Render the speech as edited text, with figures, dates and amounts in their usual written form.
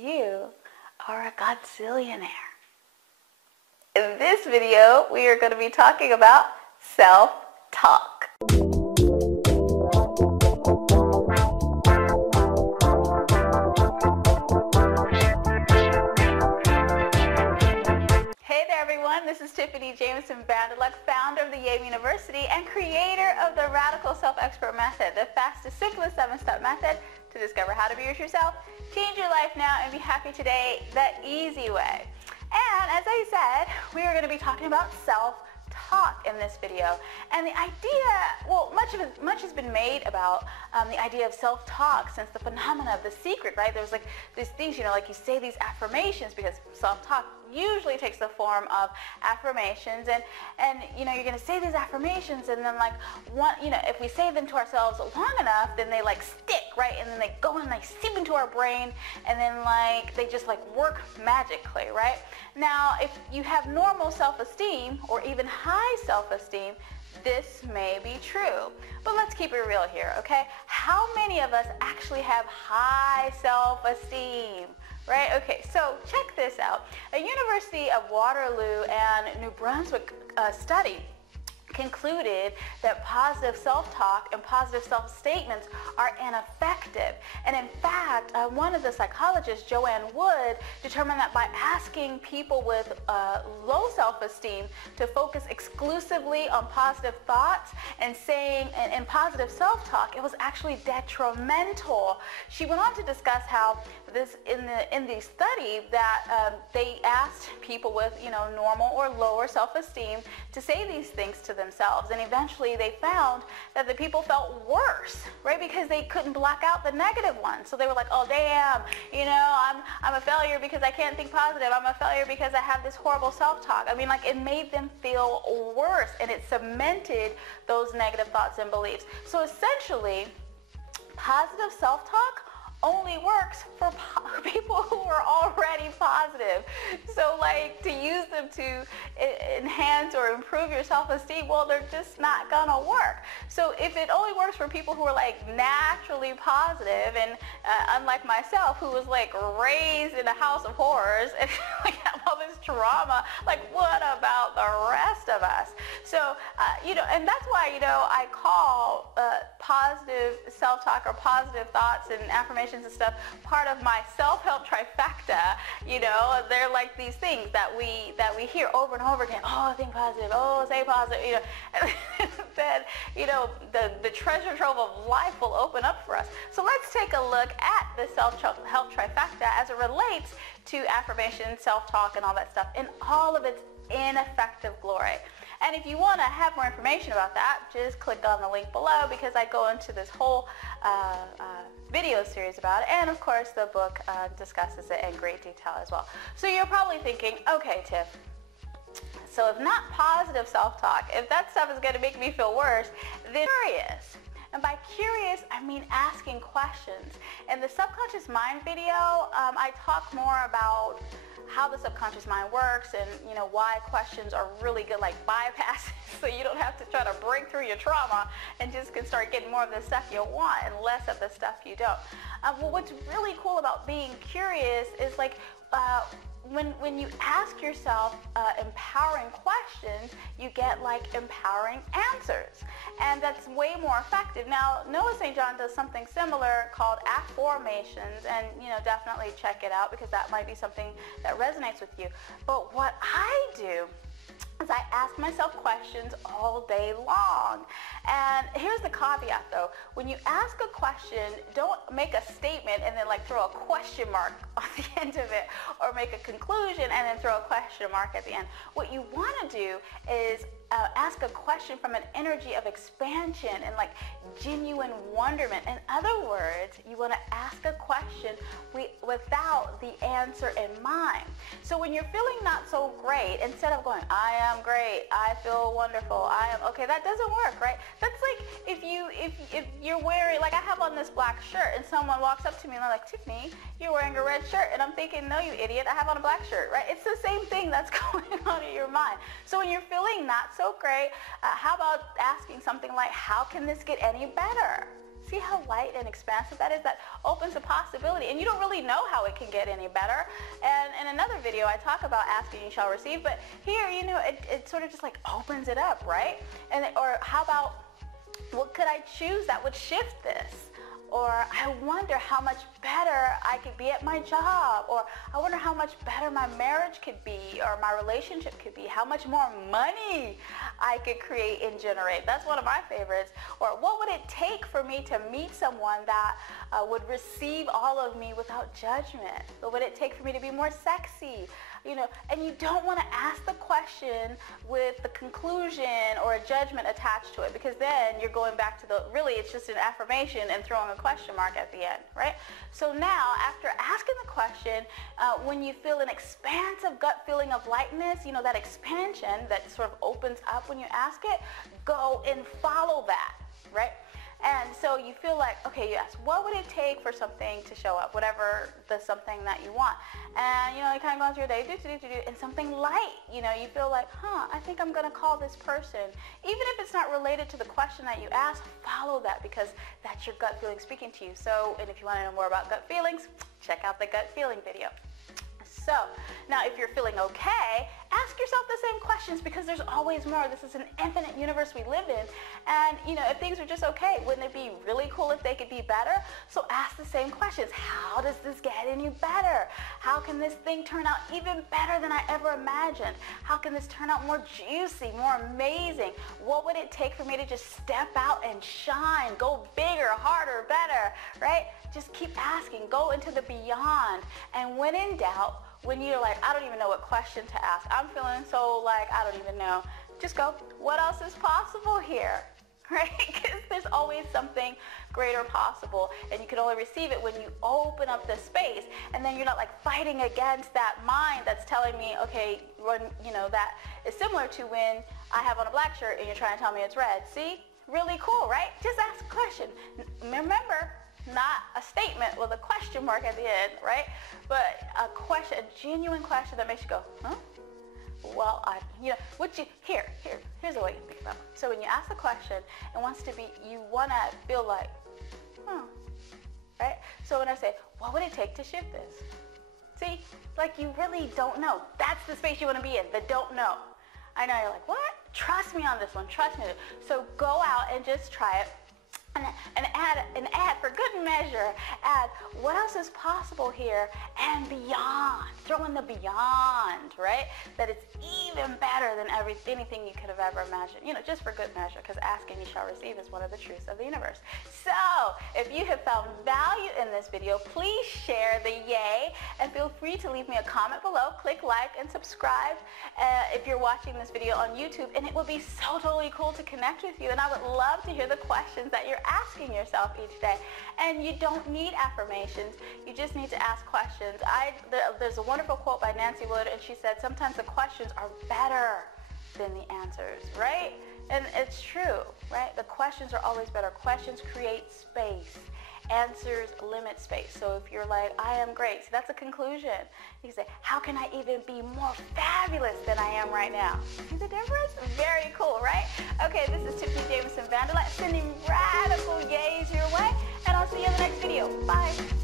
You are a godzillionaire. In this video, we are going to be talking about self-talk. Hey there everyone, this is Tiphanie Jamison, founder of the Yale University and creator of the Radical Self-Expert Method, the fastest, simplest 7-step method to discover how to be yourself, change your life now, and be happy today the easy way. And as I said, we are going to be talking about self-talk in this video. And the idea, well, much has been made about the idea of self-talk since the phenomena of The Secret, right? There's like these things, like you say these affirmations, because self-talk usually takes the form of affirmations, and you're going to say these affirmations, and then if we say them to ourselves long enough, then they stick, right? And then they go and they seep into our brain, and then they just work magically, right? Now, if you have normal self-esteem or even high self-esteem, this may be true. But let's keep it real here, okay? How many of us actually have high self-esteem? Right? Okay, so check this out. A University of Waterloo and New Brunswick study concluded that positive self-talk and positive self-statements are ineffective. And in fact, one of the psychologists, Joanne Wood, determined that by asking people with low self-esteem to focus exclusively on positive thoughts and saying in positive self-talk, it was actually detrimental. She went on to discuss how this in the study that they asked people with normal or lower self-esteem to say these things to themselves, and eventually they found that the people felt worse, right? Because they couldn't block out the negative ones. So they were like, oh damn, I'm a failure because I can't think positive. I'm a failure because I have this horrible self-talk. I mean, it made them feel worse, and it cemented those negative thoughts and beliefs. So essentially, positive self-talk only works for people who are already positive. So to use them to enhance or improve your self-esteem, well, they're just not gonna work. So if it only works for people who are naturally positive, and unlike myself, who was raised in a house of horrors and have all this trauma, what about the rest of us? So and that's why I call positive self-talk or positive thoughts and affirmations and stuff part of my self-help trifecta. They're like these things that we hear over and over again. Oh, think positive. Oh, say positive. And then the treasure trove of life will open up for us. So let's take a look at the self-help trifecta as it relates to affirmation, self-talk, and all that stuff in all of its ineffective glory. And if you want to have more information about that, just click on the link below, because I go into this whole video series about it. And of course, the book discusses it in great detail as well. So you're probably thinking, okay, Tiff, so if not positive self-talk, if that stuff is going to make me feel worse, then curious. And by curious, I mean asking questions. In the subconscious mind video, I talk more about how the subconscious mind works, and why questions are really good, bypasses, so you don't have to try to break through your trauma and just can start getting more of the stuff you want and less of the stuff you don't. Well, what's really cool about being curious is when you ask yourself empowering questions, you get empowering answers, and that's way more effective. Now, Noah St. John does something similar called Affirmations, and definitely check it out, because that might be something that resonates with you. But what I do is I ask myself questions all day long. And here's the caveat though. When you ask a question, don't make a statement and then throw a question mark on the end of it, or make a conclusion and then throw a question mark at the end. What you want to do is ask a question from an energy of expansion and genuine wonderment. In other words, you want to ask a question without the answer in mind. So when you're feeling not so great, instead of going, I am great, I feel wonderful, I am okay, that doesn't work, right? That's if you're wearing, I have on this black shirt, and someone walks up to me and they're like, Tiffany, you're wearing a red shirt, and I'm thinking, no, you idiot, I have on a black shirt, right? It's the same thing that's going on in your mind. So when you're feeling not so great, how about asking something like, how can this get any better? See how light and expansive that is? That opens a possibility, and you don't really know how it can get any better. And in another video, I talk about asking you shall receive, but here, you know, it sort of just like opens it up, right? And or how about, what could I choose that would shift this? Or I wonder how much better I could be at my job, or I wonder how much better my marriage could be, or my relationship could be, how much more money I could create and generate. That's one of my favorites. Or what would it take for me to meet someone that would receive all of me without judgment? What would it take for me to be more sexy? You know, and you don't want to ask the question with the conclusion or a judgment attached to it, because then you're going back to really it's just an affirmation and throwing a question mark at the end, right? So now, after asking the question, when you feel an expansive gut feeling of lightness, you know, that expansion that sort of opens up when you ask it, go and follow that, right? And so you feel like, okay, you ask, what would it take for something to show up, whatever the something that you want? And, you know, you kind of go through your day, and something light, you know, you feel like, I think I'm going to call this person. Even if it's not related to the question that you asked, follow that, because that's your gut feeling speaking to you. So, and if you want to know more about gut feelings, check out the gut feeling video. So, now if you're feeling okay, ask yourself the same questions, because there's always more. This is an infinite universe we live in. And, you know, if things are just okay, wouldn't it be really cool if they could be better? So ask the same questions. How does this get any better? How can this thing turn out even better than I ever imagined? How can this turn out more juicy, more amazing? What would it take for me to just step out and shine, go bigger, harder, better, right? Just keep asking. Go into the beyond. And when in doubt, when you're like, I don't even know what question to ask, I'm feeling so like, I don't even know, just go, what else is possible here, right? Because there's always something greater possible, and you can only receive it when you open up the space, and then you're not like fighting against that mind that's telling me, okay, when, you know, that is similar to when I have on a black shirt and you're trying to tell me it's red. See? Really cool, right? Just ask a question. Remember, not a statement with a question mark at the end, right? But a question, a genuine question that makes you go, huh? Well, here's a way you think about it. So when you ask the question, it wants to be, you want to feel like, right? So when I say, what would it take to shift this? See, like you really don't know. That's the space you want to be in, the don't know. I know you're like, what? Trust me on this one, trust me. So go out and just try it. And add for good measure, add what else is possible here and beyond. Throw in the beyond, right? That it's even better than anything you could have ever imagined. You know, just for good measure, because asking you shall receive is one of the truths of the universe. So, if you have found value in this video, please share the yay, and feel free to leave me a comment below. Click like and subscribe if you're watching this video on YouTube, and it would be so totally cool to connect with you, and I would love to hear the questions that you're asking yourself each day. And you don't need affirmations, you just need to ask questions. There's a wonderful quote by Nancy Wood, and she said, sometimes the questions are better than the answers, right? And it's true, right? The questions are always better. Questions create space. Answers limit space. So if you're like, I am great, so that's a conclusion. You say, how can I even be more fabulous than I am right now? See the difference? Very cool, right? Okay, this is Tiphanie Jamison Vanderlet sending radical yays your way, and I'll see you in the next video. Bye.